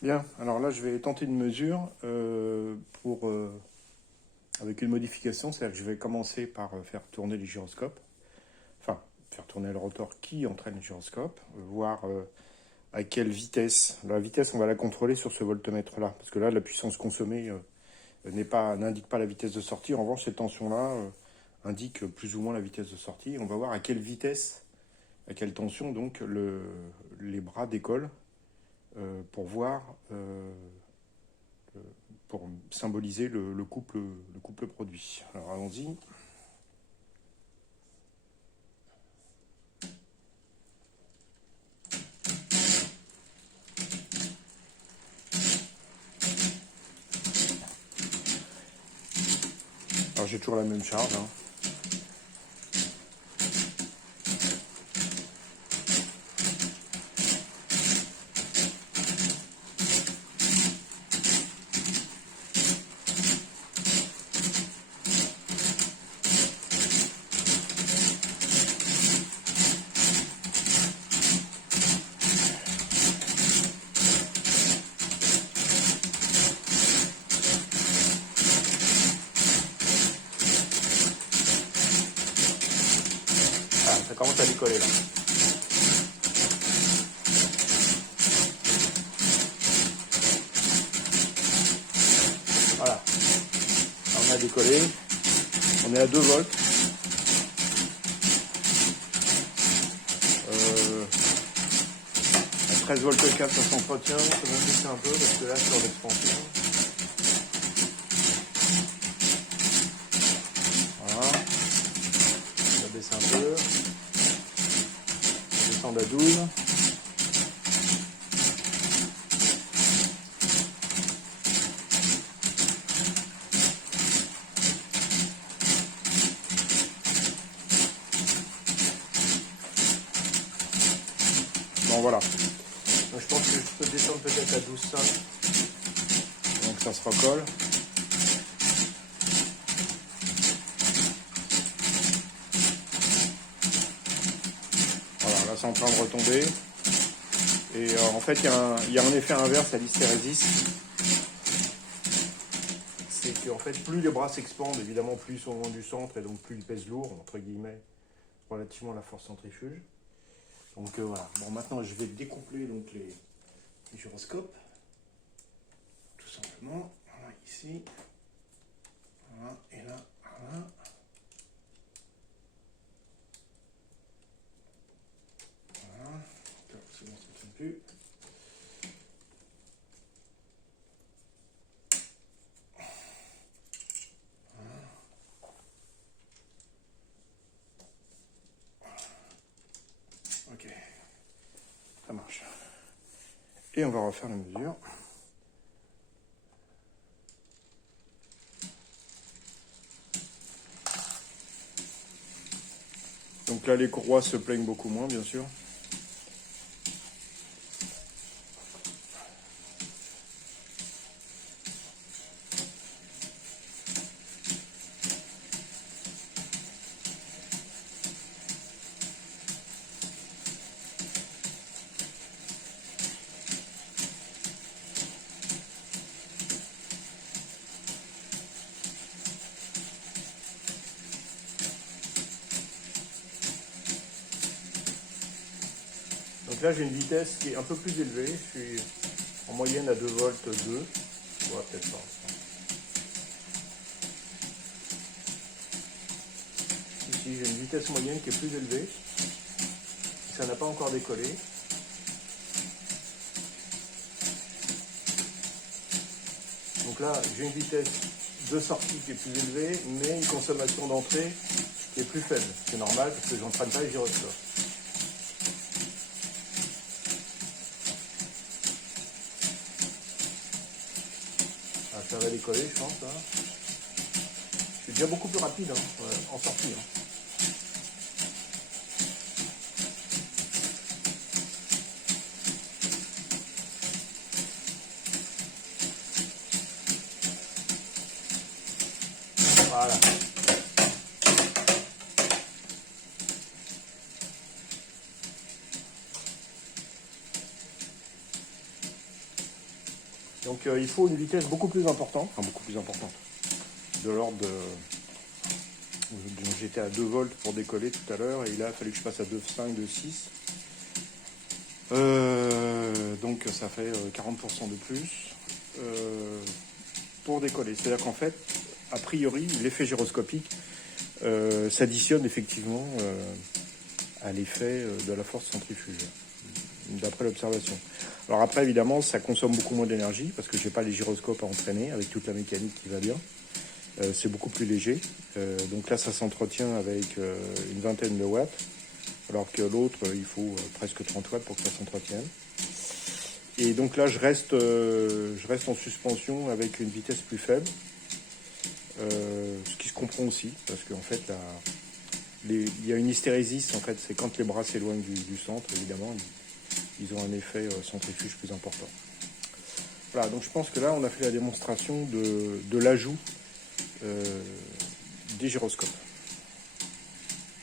Bien, alors là je vais tenter une mesure avec une modification, c'est-à-dire que je vais commencer par faire tourner les gyroscopes, enfin faire tourner le rotor qui entraîne les gyroscopes, voir à quelle vitesse. La vitesse on va la contrôler sur ce voltmètre là, parce que là la puissance consommée n'indique pas la vitesse de sortie, en revanche cette tension là indique plus ou moins la vitesse de sortie. On va voir à quelle vitesse, à quelle tension donc les bras décollent pour voir pour symboliser le couple produit. Alors allons-y. Alors j'ai toujours la même charge. Hein. Ah, ça commence à décoller là. Voilà. Alors, on a décollé. On est à 2 volts. À 13 volts 4, ça s'entretient. On peut même baisser un peu parce que là, c'est en expansion. Voilà. On va baisser un peu. On va descendre à 12. Bon, voilà. Donc, je pense que je peux descendre peut-être à 12,5. Donc ça se recolle. Voilà, là c'est en train de retomber. Et en fait, il y a un effet inverse à l'hystérésis. C'est qu'en fait, plus les bras s'expandent, évidemment, plus ils sont loin du centre et donc plus ils pèsent lourd, entre guillemets, relativement à la force centrifuge. Donc voilà. Bon, maintenant, je vais découpler donc les gyroscopes. Tout simplement. Voilà, ici. Voilà, et là, voilà. Voilà. C'est bon, ça ne tient plus. Ok, ça marche. Et on va refaire la mesure. Donc là, les courroies se plaignent beaucoup moins, bien sûr. Donc là, j'ai une vitesse qui est un peu plus élevée. Je suis en moyenne à 2 volts 2. Ouais, peut-être pas. Ici, j'ai une vitesse moyenne qui est plus élevée. Ça n'a pas encore décollé. Donc là, j'ai une vitesse de sortie qui est plus élevée, mais une consommation d'entrée qui est plus faible. C'est normal parce que je n'entraîne pas les gyroscopes. Ah, ça va décoller, je pense. Hein. Je suis déjà beaucoup plus rapide en sortie. Hein. Voilà. Donc il faut une vitesse beaucoup plus importante, de l'ordre de... J'étais à 2 volts pour décoller tout à l'heure, et là il a fallu que je passe à 2,5, 2,6. Donc ça fait 40% de plus pour décoller. C'est-à-dire qu'en fait, a priori, l'effet gyroscopique s'additionne effectivement à l'effet de la force centrifuge, d'après l'observation. Alors après, évidemment, ça consomme beaucoup moins d'énergie, parce que je n'ai pas les gyroscopes à entraîner, avec toute la mécanique qui va bien. C'est beaucoup plus léger. Donc là, ça s'entretient avec une vingtaine de watts, alors que l'autre, il faut presque 30 watts pour que ça s'entretienne. Et donc là, je reste en suspension avec une vitesse plus faible, ce qui se comprend aussi, parce qu'en fait, il y a une hystérésis, en fait, c'est quand les bras s'éloignent du centre, évidemment, ils ont un effet centrifuge plus important. Voilà, donc je pense que là, on a fait la démonstration de l'ajout des gyroscopes.